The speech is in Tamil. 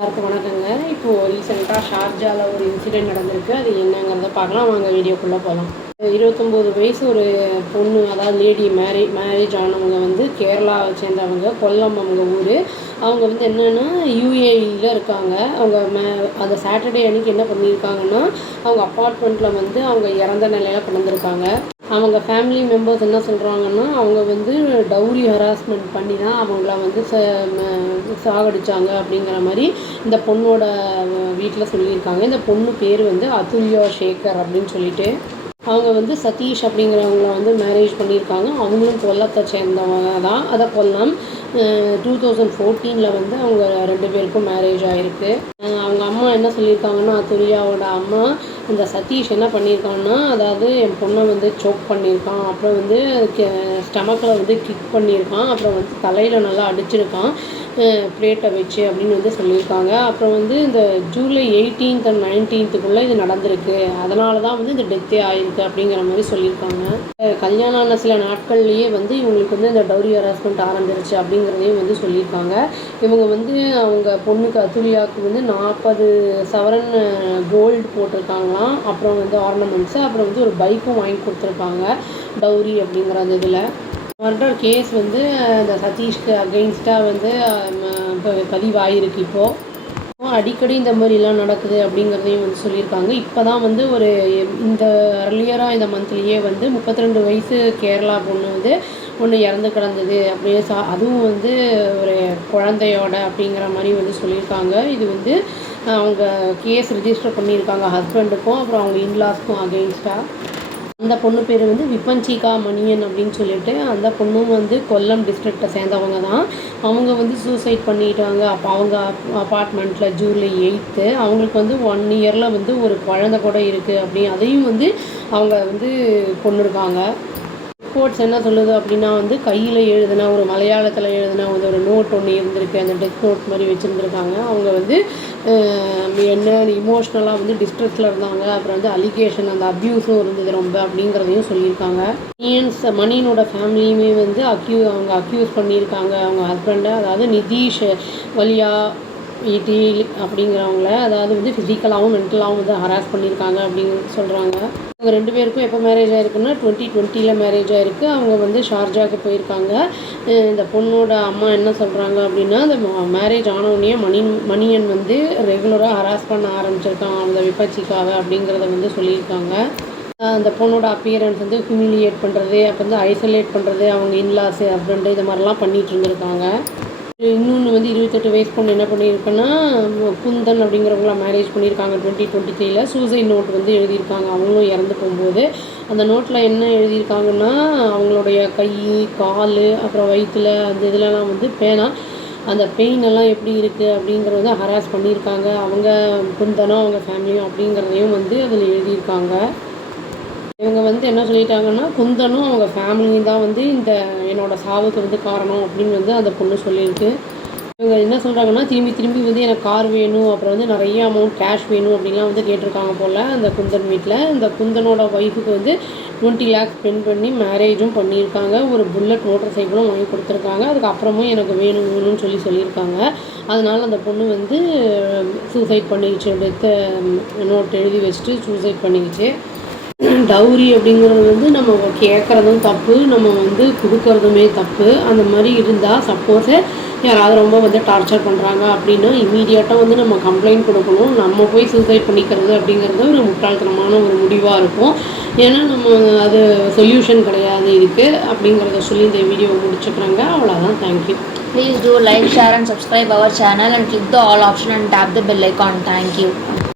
எல்லாருக்கும் வணக்கங்க. இப்போது ரீசெண்டாக ஷார்ஜாவில் ஒரு இன்சிடெண்ட் நடந்திருக்கு. அது என்னங்கிறத பார்க்கலாம். வாங்க வீடியோக்குள்ளே போகலாம். 29 வயசு ஒரு பொண்ணு, அதாவது லேடி மேரேஜ் ஆனவங்க வந்து கேரளாவை சேர்ந்தவங்க. கொல்லம் அவங்க ஊர். அவங்க வந்து என்னென்னா யூஏஇயில் இருக்காங்க. அவங்க அந்த சாட்டர்டே அன்றைக்கி என்ன பண்ணியிருக்காங்கன்னா, அவங்க அப்பார்ட்மெண்ட்டில் வந்து அவங்க இறந்த நிலையில் கிடந்திருக்காங்க. அவங்க ஃபேமிலி மெம்பர்ஸ் என்ன சொல்கிறாங்கன்னா, அவங்க வந்து டவுரி ஹராஸ்மெண்ட் பண்ணி தான் அவங்கள வந்து சாகடிச்சாங்க அப்படிங்கிற மாதிரி இந்த பொண்ணோட வீட்டில் சொல்லியிருக்காங்க. இந்த பொண்ணு பேர் வந்து அதுல்யா சேகர் அப்படின்னு சொல்லிட்டு, அவங்க வந்து சதீஷ் அப்படிங்கிறவங்கள வந்து மேரேஜ் பண்ணியிருக்காங்க. அவங்களும் கொல்லத்தை சேர்ந்தவங்க தான். அதை கொல்லம் 2014 வந்து அவங்க 2 பேருக்கும் மேரேஜ் ஆகிருக்கு. அவங்க அம்மா என்ன சொல்லியிருக்காங்கன்னா, அதுல்யாவோட அம்மா, இந்த சதீஷ் என்ன பண்ணியிருக்காங்கன்னா, அதாவது என் பொண்ணை வந்து சோக் பண்ணியிருக்கான், அப்புறம் வந்து ஸ்டமக்கில் வந்து கிக் பண்ணியிருக்கான், அப்புறம் வந்து தலையில் நல்லா அடிச்சிருக்கான் பிளேட்டை வச்சு அப்படின்னு வந்து சொல்லியிருக்காங்க. அப்புறம் வந்து இந்த ஜூலை 18th and 19th இது நடந்திருக்கு, அதனால தான் வந்து இந்த டெத்தே ஆகிருக்கு அப்படிங்கிற மாதிரி சொல்லியிருக்காங்க. கல்யாணம் ஆன சில நாட்கள்லேயே வந்து இவங்களுக்கு வந்து இந்த டவுரி ஹராஸ்மெண்ட் ஆரம்பிச்சிருச்சு அப்படிங்கிறதையும் வந்து சொல்லியிருக்காங்க. இவங்க வந்து அவங்க பொண்ணுக்கு அதுல்யாவுக்கு வந்து 40 சவரன் கோல்டு போட்டிருக்காங்களாம். அப்புறம் வந்து ஆர்னமெண்ட்ஸு, அப்புறம் வந்து ஒரு பைக்கும் வாங்கி கொடுத்துருக்காங்க டவுரி அப்படிங்கிற அந்த இதில். மர்டர் கேஸ் வந்து இந்த சதீஷ்க்கு அகெயின்ஸ்டாக வந்து பதிவாகிருக்கு. இப்போது அடிக்கடி இந்த மாதிரிலாம் நடக்குது அப்படிங்கிறதையும் வந்து சொல்லியிருக்காங்க. இப்போ தான் வந்து இந்த அர்லியராக இந்த மந்த்லேயே வந்து 32 வயசு கேரளா பொண்ணு வந்து ஒன்று இறந்து கிடந்தது அப்படியே அதுவும் வந்து ஒரு குழந்தையோட அப்படிங்கிற மாதிரி வந்து சொல்லியிருக்காங்க. இது வந்து அவங்க கேஸ் ரிஜிஸ்டர் பண்ணியிருக்காங்க ஹஸ்பண்டுக்கும் அப்புறம் அவங்க இன்லாஸ்க்கும் அகெயின்ஸ்டாக. அந்த பொண்ணு பேர் வந்து விபஞ்சிகா மணியன் அப்படின்னு சொல்லிட்டு, அந்த பொண்ணும் வந்து கொல்லம் டிஸ்ட்ரிக்டை சேர்ந்தவங்க தான். அவங்க வந்து சூசைட் பண்ணிட்டாங்க. அப்போ அவங்க அப்பார்ட்மெண்ட்டில் ஜூலை 8th. அவங்களுக்கு வந்து 1 இயரில் வந்து ஒரு குழந்தை கூட இருக்குது. அப்படி அதையும் வந்து அவங்க வந்து கொன்னுருக்காங்க. ரிப்போர்ட்ஸ் என்ன சொல்லுது அப்படின்னா வந்து கையில் எழுதின ஒரு மலையாளத்தில் எழுதின ஒரு நோட் ஒன்று இருந்திருக்கு. அந்த டெத் நோட் மாதிரி வச்சுருந்துருக்காங்க. அவங்க வந்து என்ன இமோஷ்னலாக வந்து டிஸ்ட்ரெஸில் இருந்தாங்க. அப்புறம் வந்து அலிகேஷன், அந்த அப்யூஸும் இருந்தது ரொம்ப அப்படிங்கிறதையும் சொல்லியிருக்காங்க. மணியனோட ஃபேமிலியுமே வந்து அவங்க அக்யூஸ் பண்ணியிருக்காங்க அவங்க ஹஸ்பண்டை, அதாவது நிதிஷ் வலியா ஈட்டி அப்படிங்கிறவங்கள, அதாவது வந்து ஃபிசிக்கலாகவும் மென்டலாகவும் வந்து ஹராஸ் பண்ணியிருக்காங்க அப்படின்னு சொல்கிறாங்க. அவங்க 2 பேருக்கும் எப்போ மேரேஜ் ஆகிருக்குன்னா 2020 மேரேஜ் ஆகிருக்கு. அவங்க வந்து ஷார்ஜாவுக்கு போயிருக்காங்க. இந்த பொண்ணோட அம்மா என்ன சொல்கிறாங்க அப்படின்னா, அந்த மேரேஜ் ஆனவுடனே மணியன் வந்து ரெகுலராக ஹராஸ் பண்ண ஆரம்பிச்சிருக்கான் அந்த விபச்சிக்காவை அப்படிங்கிறத வந்து சொல்லியிருக்காங்க. அந்த பொண்ணோட அப்பியரன்ஸ் வந்து ஹியூமிலியேட் பண்ணுறது, அப்போ வந்து ஐசோலேட் பண்ணுறது, அவங்க இன்லாஸு ஹஸ்பண்டு இது மாதிரிலாம் பண்ணிகிட்டு இருந்திருக்காங்க. இன்னொன்று வந்து 28 வயசு பொண்ணு என்ன பண்ணியிருக்குன்னா, குந்தன் அப்படிங்கிறவங்கள மேரேஜ் பண்ணியிருக்காங்க 2023. சூசைட் நோட் வந்து எழுதியிருக்காங்க அவங்களும் இறந்து போகும்போது. அந்த நோட்டில் என்ன எழுதியிருக்காங்கன்னா, அவங்களுடைய கை, கால், அப்புறம் வயிற்றில் அந்த இதிலலாம் வந்து அந்த பெயின் எல்லாம் எப்படி இருக்குது அப்படிங்கிறத ஹராஸ் பண்ணியிருக்காங்க அவங்க குந்தனும் அவங்க ஃபேமிலியும் அப்படிங்கிறதையும் வந்து அதில் எழுதியிருக்காங்க. இவங்க வந்து என்ன சொல்லிட்டாங்கன்னா, குந்தனும் அவங்க ஃபேமிலியும் தான் வந்து என்னோட சாவுக்கு வந்து காரணம் அப்படின்னு வந்து அந்த பொண்ணு சொல்லியிருக்கு. இவங்க என்ன சொல்கிறாங்கன்னா, திரும்பி வந்து எனக்கு கார் வேணும், அப்புறம் வந்து நிறைய அமௌண்ட் கேஷ் வேணும் அப்படின்லாம் வந்து கேட்டிருக்காங்க போல் அந்த குந்தன் வீட்டில். இந்த குந்தனோட ஒய்ஃபுக்கு வந்து 20 lakhs ஸ்பெண்ட் பண்ணி மேரேஜும் பண்ணியிருக்காங்க. ஒரு புல்லட் மோட்டர் சைக்கிளும் வாங்கி கொடுத்துருக்காங்க. அதுக்கப்புறமும் எனக்கு வேணும்னு சொல்லியிருக்காங்க. அதனால் அந்த பொண்ணு வந்து சூசைட் பண்ணிக்கிச்சு. டெத்தை நோட் எழுதி வச்சுட்டு சூசைட் பண்ணிக்கிச்சு. டவுரி அப்படிங்கிறது வந்து நம்ம கேட்குறதும் தப்பு, நம்ம வந்து கொடுக்கறதுமே தப்பு. அந்த மாதிரி இருந்தால் சப்போஸு யாராவது ரொம்ப வந்து டார்ச்சர் பண்ணுறாங்க அப்படின்னா இமீடியட்டாக வந்து நம்ம கம்ப்ளைண்ட் கொடுக்கணும். நம்ம போய் சூசைட் பண்ணிக்கிறது அப்படிங்கிறது ஒரு முட்டாள்தனமான ஒரு முடிவாக இருக்கும். ஏன்னா நம்ம அது சொல்யூஷன் கிடையாது இதுக்கு அப்படிங்கிறத சொல்லி இந்த வீடியோவை முடிச்சுக்கிறேங்க. அவ்வளோதான். Thank you. Please do like, share and subscribe our channel and click the all option and tap the bell icon. Thank you.